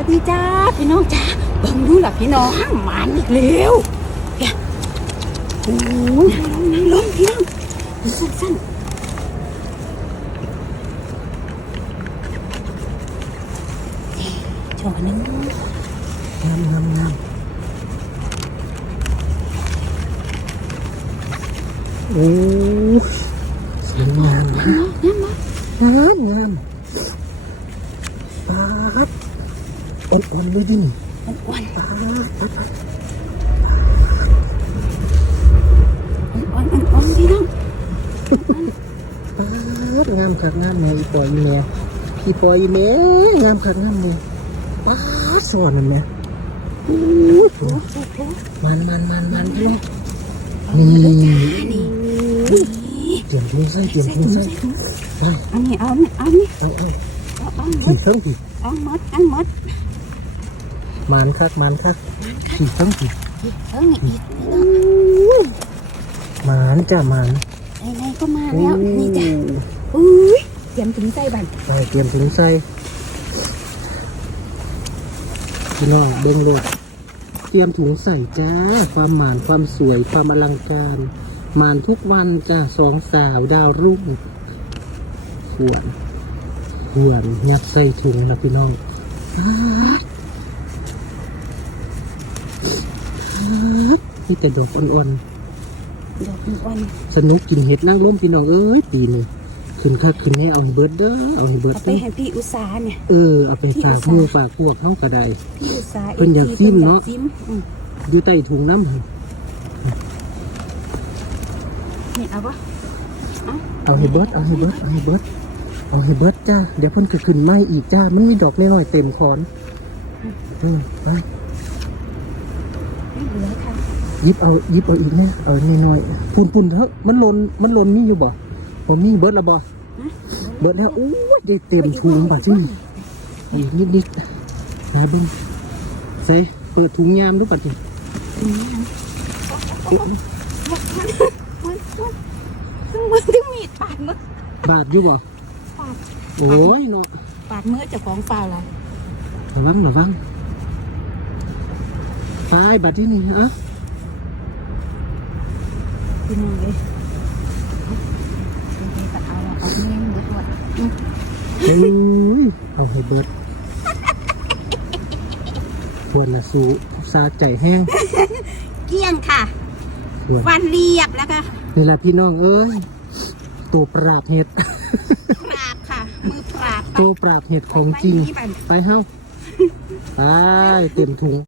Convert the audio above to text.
วัสดีจ้าพี่น้องจ้าเบิ่งดูล่ะพี่น้องหมันอีกแล้วเนี่ยโอ้ยนั่งลงนั่งลงพี่น้องสั้นสั้นๆช่วงนึงงามงามงามโอ้สวยงามมากนั่นมงามงามปาด อ่อนๆเลยดินี่อ้วนปาดปาดปาดๆอ้วนๆอ้วนๆพี่น้องปางามคักงามแม่อีปอยอีแม่พี่ปอยอีแม่งามคักงามแม่ปาดสอนนั่นแม่โอ้ยโอ้โหโอ้โหมันมันมันมันพี่น้องนี่นี่เตรียมถุงใส่เตรียมใส่ถุถุงงใส่ใส่ถุงไปอันนี้เอานี่เอานี่เอาเอาเอาเอาหมขี่ดเพิ่งผีเอาหมดเอาหมด มันคักมันคักขี่เพิ่งผีเพิ่งอีกพี่น้องมันจ้ะมันไหนๆก็มาแล้วนี่จ้ะอุ้ยเตรียมถุงใส่บันไปเตรียมถุงใส่พี่น้องเบิ้งเลยเตรียมถุงใส่จ้า ความหมานความสวยความอลังการหมานทุกวันจ้าสองสาวดาวรุ่งขวนขวนยัดใส่ถุงนะพี่น้อง อ๊าดอ๊าดนี่แต่ดอกอ่อนๆ ดอกอ้วนสนุกกินเห็ดนั่งร่มพี่น้องเอ้ยปีหนึ่งขึ้นค่าขึ้นให้เอาให้เบิร์ดเด้อเอาให้เบิร์ดเอาไปเด้อให้พี่อุตสาหเนี่ยเออเอาไปฝากหมู่ฝากพวกเขาก็ได้พี่อุตสาหเพิ่นอยากซิมเนาะพิ่อยกซิมอืมอยู่ใต้ถุงน้ำหั่นนี่เอาปะเอาให้เบิร์ดเอาให้เบิร์ดเอาให้เบิร์ดเอาให้เบิร์ดจ้าเดี๋ยวเพิ่นก็ขึ้นไม้อีกจ้ามันมีดอกน้อยๆเต็มคอนเออไป ไม่เหลือค่ะ ห ยิบเอายิบเอาอีกเนี่ยเอาน้อยปุ่นปุ่นเถอะมันหล่นมันหล่นมีอยู่บ่ผมมีเบิร์ดละบ่เบิร์ดแล้วอู้ยได้เต็มถุงบาดชื่ออีกนิดนิดนะเบิ้งใส่เปิดถุงยามดูปัดดิอืมมันมันมันมันถึงมีดปาดมือบาดอยู่บ่ปาดโอ้ยเนาะปาดมือเจ้าของฟาวละระวังระวัง ตายบาดที่นี่เอะพี่น้องเลยเอาไปก็เอาละเอาแม่งเบิดว่ะอืมโอ้ยเอาให้เบิดควรนะสู้ซาใจแห้งเกลี้ยงค่ะควรฟันเรียบแล้วก็นี่แหละพี่น้องเอ้ยตัวปราบเห็ดปราบค่ะ มือปราบตัวปราบเห็ดของจริง ไปนี่บัดไปเฮ้าไปเต็มถุง